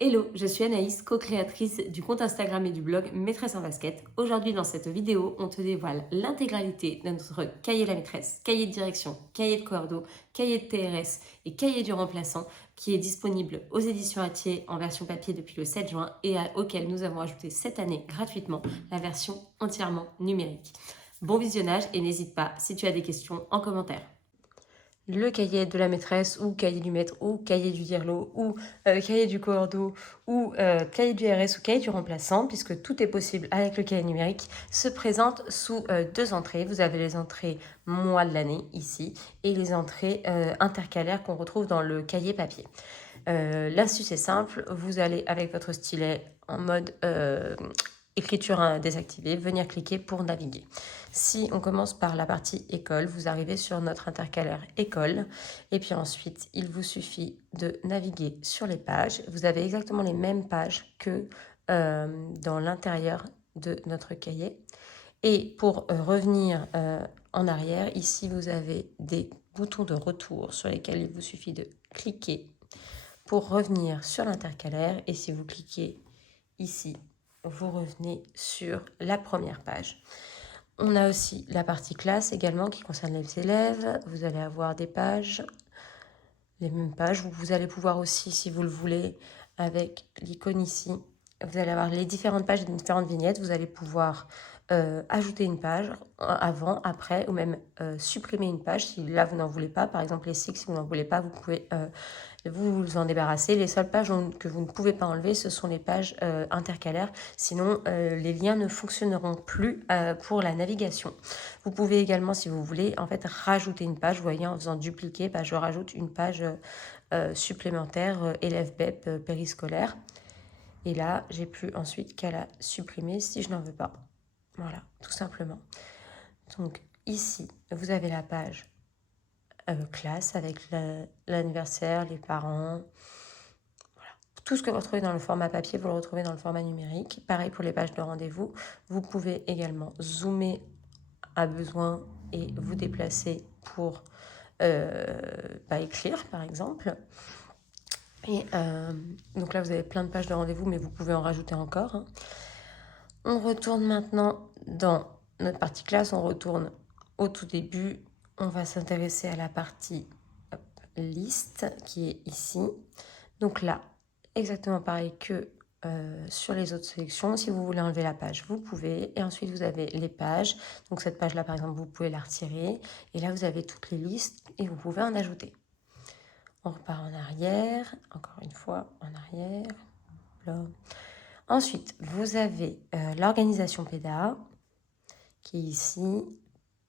Hello, je suis Anaïs, co-créatrice du compte Instagram et du blog Maîtresse en basket. Aujourd'hui, dans cette vidéo, on te dévoile l'intégralité de notre cahier la maîtresse, cahier de direction, cahier de cordeau, cahier de TRS et cahier du remplaçant qui est disponible aux éditions Hatier en version papier depuis le 7 juin et auquel nous avons ajouté cette année gratuitement la version entièrement numérique. Bon visionnage et n'hésite pas si tu as des questions en commentaire. Le cahier de la maîtresse ou cahier du maître ou cahier du dirlo ou cahier du cordeau ou cahier du RS ou cahier du remplaçant, puisque tout est possible avec le cahier numérique, se présente sous deux entrées. Vous avez les entrées mois de l'année ici et les entrées intercalaires qu'on retrouve dans le cahier papier. L'astuce est simple, vous allez avec votre stylet en mode écriture désactivée, venir cliquer pour naviguer. Si on commence par la partie école, vous arrivez sur notre intercalaire école et puis ensuite il vous suffit de naviguer sur les pages. Vous avez exactement les mêmes pages que dans l'intérieur de notre cahier. Et pour revenir en arrière, ici vous avez des boutons de retour sur lesquels il vous suffit de cliquer pour revenir sur l'intercalaire. Et si vous cliquez ici, vous revenez sur la première page. On a aussi la partie classe également qui concerne les élèves. Vous allez avoir des pages, les mêmes pages. Vous allez pouvoir aussi, si vous le voulez, avec l'icône ici, vous allez avoir les différentes pages et les différentes vignettes. Vous allez pouvoir ajouter une page avant, après, ou même supprimer une page si là vous n'en voulez pas. Par exemple, les six, si vous n'en voulez pas, vous pouvez vous en débarrasser. Les seules pages que vous ne pouvez pas enlever, ce sont les pages intercalaires. Sinon, les liens ne fonctionneront plus pour la navigation. Vous pouvez également, si vous voulez, en fait, rajouter une page. Vous voyez, en faisant dupliquer, je rajoute une page supplémentaire élève BEP périscolaire. Et là, j'ai plus ensuite qu'à la supprimer si je n'en veux pas. Voilà, tout simplement. Donc ici, vous avez la page classe avec l'anniversaire, les parents. Voilà. Tout ce que vous retrouvez dans le format papier, vous le retrouvez dans le format numérique. Pareil pour les pages de rendez-vous. Vous pouvez également zoomer à besoin et vous déplacer pour écrire, par exemple. Et donc là, vous avez plein de pages de rendez-vous, mais vous pouvez en rajouter encore. Hein. On retourne maintenant dans notre partie classe. On retourne au tout début. On va s'intéresser à la partie liste qui est ici. Donc là, exactement pareil que sur les autres sélections. Si vous voulez enlever la page, vous pouvez. Et ensuite, vous avez les pages. Donc cette page-là, par exemple, vous pouvez la retirer. Et là, vous avez toutes les listes et vous pouvez en ajouter. On repart en arrière. Encore une fois, en arrière. Là. Ensuite, vous avez l'organisation PEDA qui est ici.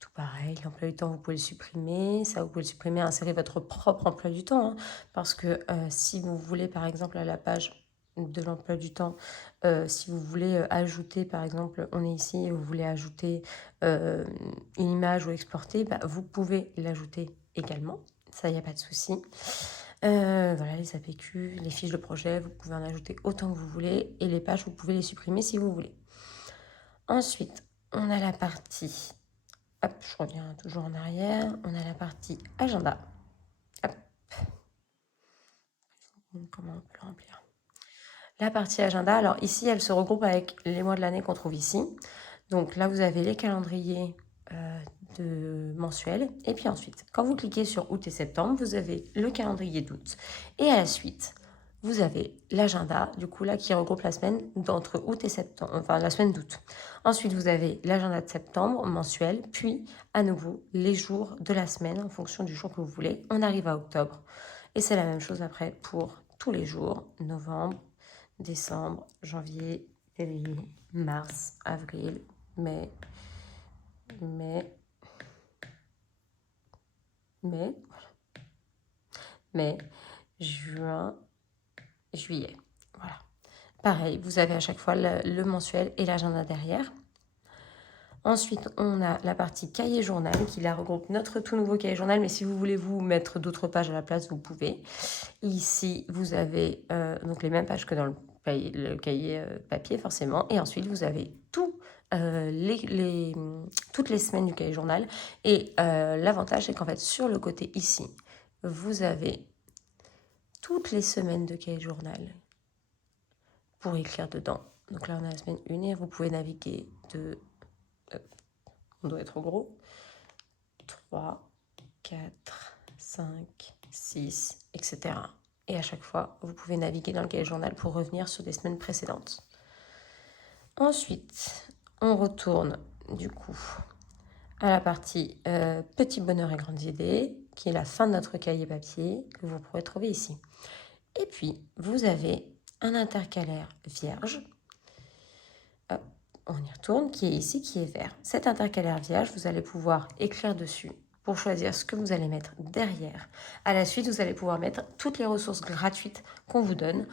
Tout pareil, l'emploi du temps, vous pouvez le supprimer. Ça, vous pouvez le supprimer, insérer votre propre emploi du temps. Hein, parce que si vous voulez, par exemple, à la page de l'emploi du temps, si vous voulez ajouter, par exemple, on est ici et vous voulez ajouter une image ou exporter, vous pouvez l'ajouter également. Ça, il n'y a pas de souci. Voilà, les APQ, les fiches de projet, vous pouvez en ajouter autant que vous voulez. Et les pages, vous pouvez les supprimer si vous voulez. Ensuite, on a la partie... Hop, je reviens toujours en arrière. On a la partie agenda. Hop. Comment on peut le remplir? La partie agenda, alors ici, elle se regroupe avec les mois de l'année qu'on trouve ici. Donc là, vous avez les calendriers mensuels. Et puis ensuite, quand vous cliquez sur août et septembre, vous avez le calendrier d'août. Et à la suite, vous avez l'agenda, du coup là, qui regroupe la semaine d'entre août et septembre, enfin la semaine d'août. Ensuite, vous avez l'agenda de septembre mensuel, puis à nouveau les jours de la semaine en fonction du jour que vous voulez. On arrive à octobre. Et c'est la même chose après pour tous les jours, novembre, décembre, janvier, février, mars, avril, mai, juin, juillet. Voilà. Pareil, vous avez à chaque fois le mensuel et l'agenda derrière. Ensuite, on a la partie cahier journal qui la regroupe notre tout nouveau cahier journal, mais si vous voulez vous mettre d'autres pages à la place, vous pouvez. Ici, vous avez donc les mêmes pages que dans le cahier papier forcément, et ensuite vous avez toutes les semaines du cahier journal. Et l'avantage, c'est qu'en fait, sur le côté ici, vous avez toutes les semaines de cahier journal pour écrire dedans. Donc là, on a la semaine 1 et vous pouvez naviguer de... on doit être gros. 3, 4, 5, 6, etc. Et à chaque fois, vous pouvez naviguer dans le cahier journal pour revenir sur des semaines précédentes. Ensuite, on retourne du coup à la partie Petit bonheur et grandes idées, qui est la fin de notre cahier papier, que vous pourrez trouver ici. Et puis, vous avez un intercalaire vierge. Hop, on y retourne, qui est ici, qui est vert. Cet intercalaire vierge, vous allez pouvoir écrire dessus pour choisir ce que vous allez mettre derrière. À la suite, vous allez pouvoir mettre toutes les ressources gratuites qu'on vous donne,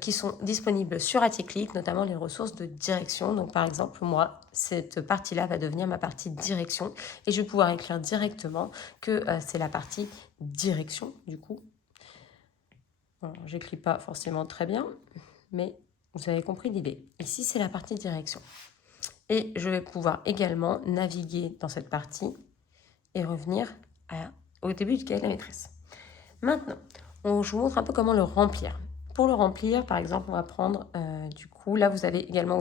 qui sont disponibles sur Atticlic, notamment les ressources de direction. Donc par exemple, moi, cette partie-là va devenir ma partie direction et je vais pouvoir écrire directement que c'est la partie direction, du coup. Bon, j'écris pas forcément très bien, mais vous avez compris l'idée. Ici, c'est la partie direction. Et je vais pouvoir également naviguer dans cette partie et revenir au début du cahier de la maîtresse. Maintenant, je vous montre un peu comment le remplir. Pour le remplir, par exemple, on va prendre, du coup, là vous avez également,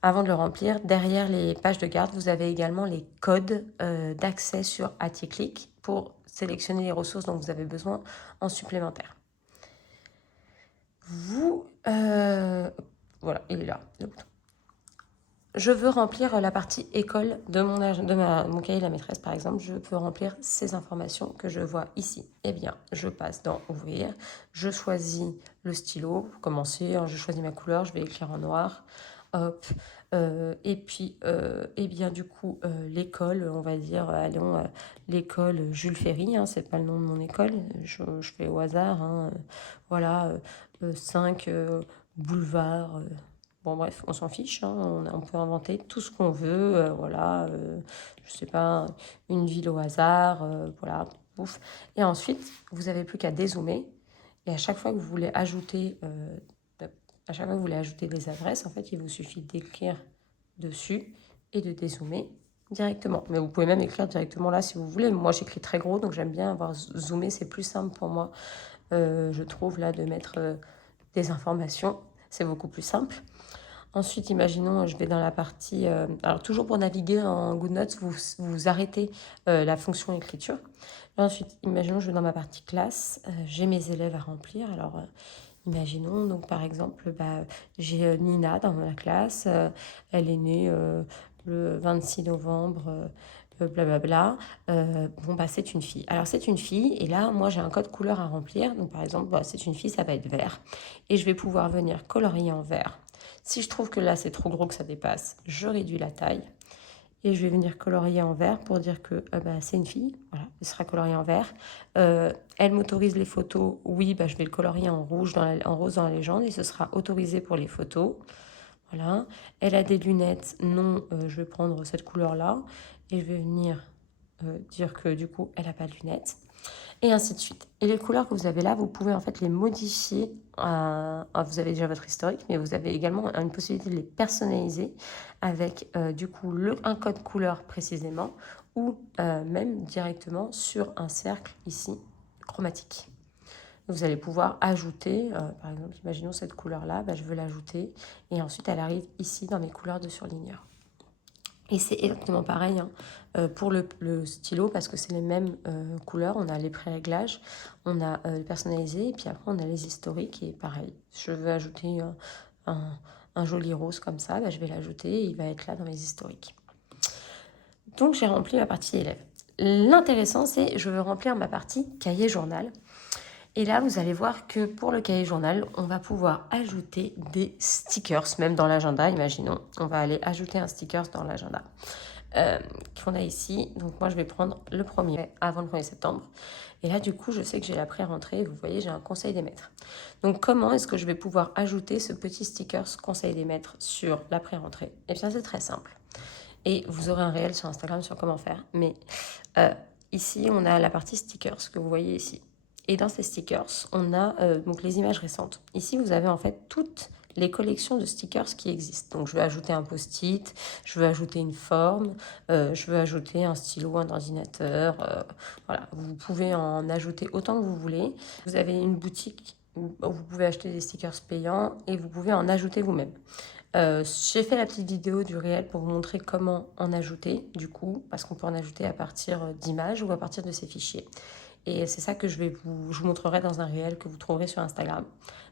avant de le remplir, derrière les pages de garde, vous avez également les codes d'accès sur Atticlic pour sélectionner les ressources dont vous avez besoin en supplémentaire. Voilà, il est là, le bouton. Je veux remplir la partie école de mon cahier de la maîtresse, par exemple. Je peux remplir ces informations que je vois ici. Eh bien, je passe dans Ouvrir. Je choisis le stylo. Pour commencer, je choisis ma couleur. Je vais écrire en noir. Hop. Et puis, eh bien, du coup, l'école, on va dire, allons, l'école Jules Ferry. Hein, c'est pas le nom de mon école. Je fais au hasard. Hein, voilà, 5 boulevard... Bon, bref, on s'en fiche, hein, on peut inventer tout ce qu'on veut, voilà, je sais pas, une ville au hasard, voilà, pouf. Et ensuite, vous n'avez plus qu'à dézoomer, et à chaque fois que vous voulez ajouter, des adresses, en fait, il vous suffit d'écrire dessus et de dézoomer directement. Mais vous pouvez même écrire directement là si vous voulez. Moi, j'écris très gros, donc j'aime bien avoir zoomé, c'est plus simple pour moi, je trouve, là, de mettre des informations, c'est beaucoup plus simple. Ensuite, imaginons, je vais dans la partie... alors, toujours pour naviguer en GoodNotes, vous arrêtez la fonction écriture. Et ensuite, imaginons, je vais dans ma partie classe. J'ai mes élèves à remplir. Alors, imaginons, donc par exemple, j'ai Nina dans ma classe. Elle est née le 26 novembre... blablabla. C'est une fille. Alors, c'est une fille. Et là, moi, j'ai un code couleur à remplir. Donc, par exemple, c'est une fille, ça va être vert. Et je vais pouvoir venir colorier en vert. Si je trouve que là, c'est trop gros, que ça dépasse, je réduis la taille. Et je vais venir colorier en vert pour dire que c'est une fille. Voilà, elle sera coloriée en vert. Elle m'autorise les photos. Oui, je vais le colorier en rouge, en rose dans la légende. Et ce sera autorisé pour les photos. Voilà. Elle a des lunettes. Non, je vais prendre cette couleur-là. Et je vais venir dire que du coup, elle n'a pas de lunettes. Et ainsi de suite. Et les couleurs que vous avez là, vous pouvez en fait les modifier. Vous avez déjà votre historique, mais vous avez également une possibilité de les personnaliser avec du coup un code couleur précisément ou même directement sur un cercle ici chromatique. Vous allez pouvoir ajouter, par exemple, imaginons cette couleur-là, je veux l'ajouter et ensuite elle arrive ici dans mes couleurs de surligneur. Et c'est exactement pareil pour le stylo parce que c'est les mêmes couleurs. On a les pré-réglages, on a le personnalisé et puis après on a les historiques et pareil. Je veux ajouter un joli rose comme ça, je vais l'ajouter et il va être là dans mes historiques. Donc j'ai rempli ma partie élève. L'intéressant c'est je veux remplir ma partie cahier journal. Et là, vous allez voir que pour le cahier journal, on va pouvoir ajouter des stickers, même dans l'agenda, imaginons. On va aller ajouter un sticker dans l'agenda qu'on a ici. Donc moi, je vais prendre le premier avant le 1er septembre. Et là, du coup, je sais que j'ai la pré-rentrée. Vous voyez, j'ai un conseil des maîtres. Donc comment est-ce que je vais pouvoir ajouter ce petit sticker conseil des maîtres sur la pré-rentrée? Eh bien, c'est très simple. Et vous aurez un réel sur Instagram sur comment faire. Mais ici, on a la partie stickers que vous voyez ici. Et dans ces stickers, on a donc les images récentes. Ici, vous avez en fait toutes les collections de stickers qui existent. Donc, je vais ajouter un post-it, je veux ajouter une forme, je veux ajouter un stylo, un ordinateur. Voilà, vous pouvez en ajouter autant que vous voulez. Vous avez une boutique vous pouvez acheter des stickers payants et vous pouvez en ajouter vous-même. J'ai fait la petite vidéo du réel pour vous montrer comment en ajouter, du coup, parce qu'on peut en ajouter à partir d'images ou à partir de ces fichiers. Et c'est ça que je vous montrerai dans un réel que vous trouverez sur Instagram.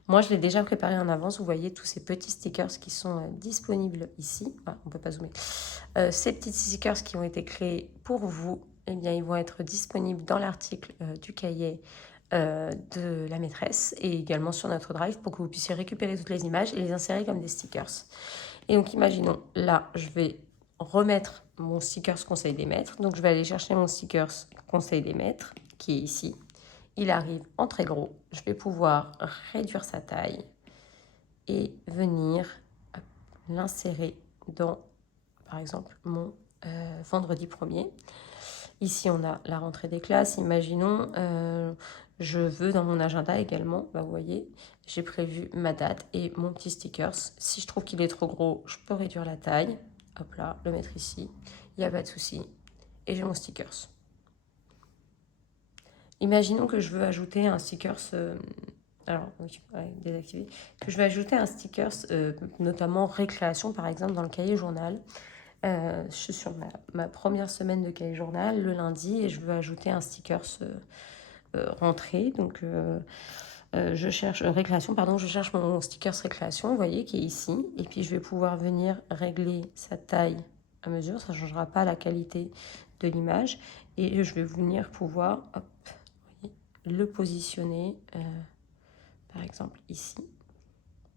Moi, je l'ai déjà préparé en avance. Vous voyez tous ces petits stickers qui sont disponibles ici. Ah, on ne peut pas zoomer. Ces petits stickers qui ont été créés pour vous, eh bien, ils vont être disponibles dans l'article du cahier de la maîtresse et également sur notre drive pour que vous puissiez récupérer toutes les images et les insérer comme des stickers. Et donc, imaginons, là, je vais remettre mon stickers conseil des maîtres. Donc, je vais aller chercher mon stickers conseil des maîtres qui est ici. Il arrive en très gros. Je vais pouvoir réduire sa taille et venir l'insérer dans, par exemple, mon vendredi 1er. Ici, on a la rentrée des classes. Imaginons, je veux dans mon agenda également, bah, vous voyez, j'ai prévu ma date et mon petit stickers. Si je trouve qu'il est trop gros, je peux réduire la taille. Hop là, le mettre ici. Il n'y a pas de souci. Et j'ai mon stickers. Imaginons que je veux ajouter un stickers... alors, oui, désactiver. Que je vais ajouter un stickers, notamment récréation, par exemple, dans le cahier journal. Je suis sur ma première semaine de cahier journal, le lundi, et je veux ajouter un stickers rentrée. Donc, je cherche récréation, pardon, je cherche mon stickers récréation, vous voyez, qui est ici. Et puis, je vais pouvoir venir régler sa taille à mesure. Ça ne changera pas la qualité de l'image. Et je vais venir pouvoir hop, voyez, le positionner, par exemple, ici.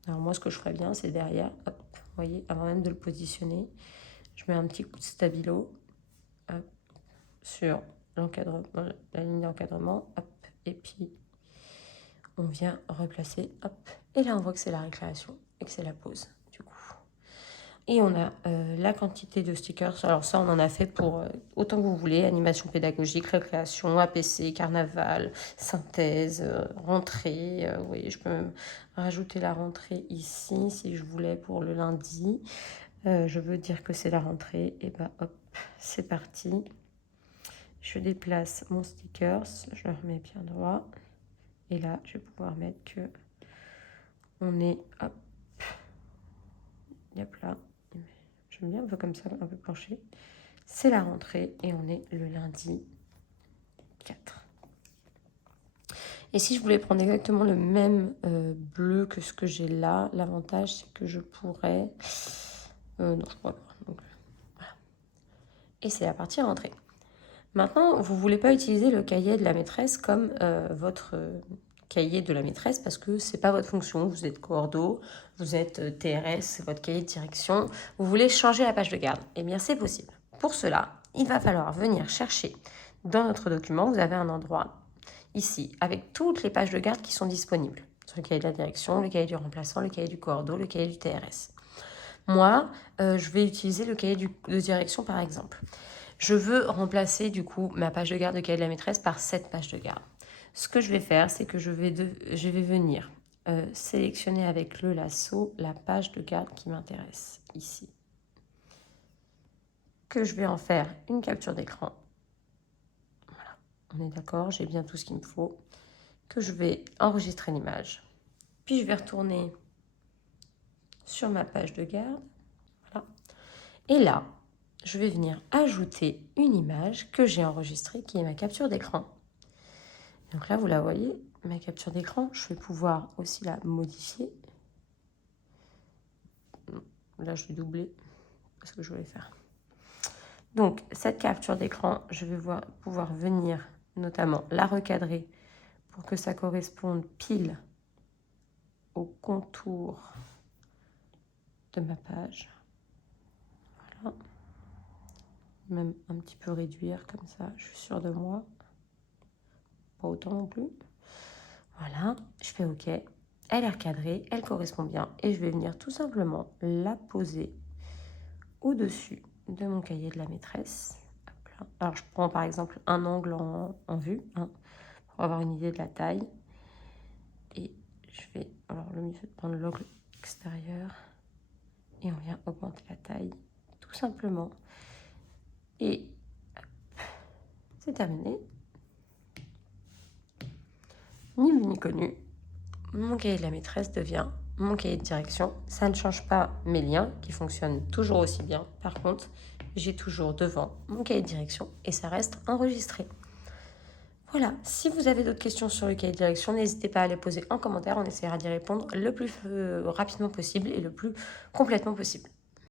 Alors, moi, ce que je ferais bien, c'est derrière, hop, vous voyez, avant même de le positionner, je mets un petit coup de stabilo hop, sur l'encadrement, la ligne d'encadrement, hop, et puis on vient replacer, hop, et là on voit que c'est la récréation et que c'est la pause, du coup. Et on a la quantité de stickers, alors ça on en a fait pour autant que vous voulez, animation pédagogique, récréation, APC, carnaval, synthèse, rentrée, vous voyez, je peux même rajouter la rentrée ici si je voulais pour le lundi. Je veux dire que c'est la rentrée, et ben hop, c'est parti. Je déplace mon stickers, je le remets bien droit. Et là, je vais pouvoir mettre que on est, hop, hop là. J'aime bien un peu comme ça, un peu penché. C'est la rentrée et on est le lundi 4. Et si je voulais prendre exactement le même bleu que ce que j'ai là, l'avantage c'est que je pourrais... non, je pourrais pas. Donc, voilà. Et c'est la partie rentrée. Maintenant, vous ne voulez pas utiliser le cahier de la maîtresse comme votre cahier de la maîtresse parce que ce n'est pas votre fonction. Vous êtes coordo, vous êtes TRS, c'est votre cahier de direction. Vous voulez changer la page de garde. Eh bien, c'est possible. Pour cela, il va falloir venir chercher dans notre document. Vous avez un endroit ici avec toutes les pages de garde qui sont disponibles. Sur le cahier de la direction, le cahier du remplaçant, le cahier du coordo, le cahier du TRS. Moi, je vais utiliser le cahier de direction par exemple. Je veux remplacer du coup ma page de garde de cahier de la maîtresse par cette page de garde. Ce que je vais faire, c'est que je vais venir sélectionner avec le lasso la page de garde qui m'intéresse ici. Que je vais en faire une capture d'écran. Voilà, on est d'accord, j'ai bien tout ce qu'il me faut. Que je vais enregistrer l'image. Puis je vais retourner sur ma page de garde. Voilà. Et là, je vais venir ajouter une image que j'ai enregistrée, qui est ma capture d'écran. Donc là, vous la voyez, ma capture d'écran, je vais pouvoir aussi la modifier. Là, je vais doubler parce que je voulais faire. Donc, cette capture d'écran, je vais pouvoir venir notamment la recadrer pour que ça corresponde pile au contour de ma page. Voilà. Même un petit peu réduire comme ça, je suis sûre de moi. Pas autant non plus. Voilà, je fais OK. Elle est recadrée, elle correspond bien. Et je vais venir tout simplement la poser au-dessus de mon cahier de la maîtresse. Hop là. Alors, je prends par exemple un angle en vue, hein, pour avoir une idée de la taille. Et je vais... Alors, le mieux, c'est de prendre l'angle extérieur. Et on vient augmenter la taille, tout simplement. Et c'est terminé. Ni vu ni connu. mon cahier de la maîtresse devient mon cahier de direction. Ça ne change pas mes liens qui fonctionnent toujours aussi bien. Par contre, j'ai toujours devant mon cahier de direction et ça reste enregistré. Voilà, si vous avez d'autres questions sur le cahier de direction, n'hésitez pas à les poser en commentaire. On essaiera d'y répondre le plus rapidement possible et le plus complètement possible.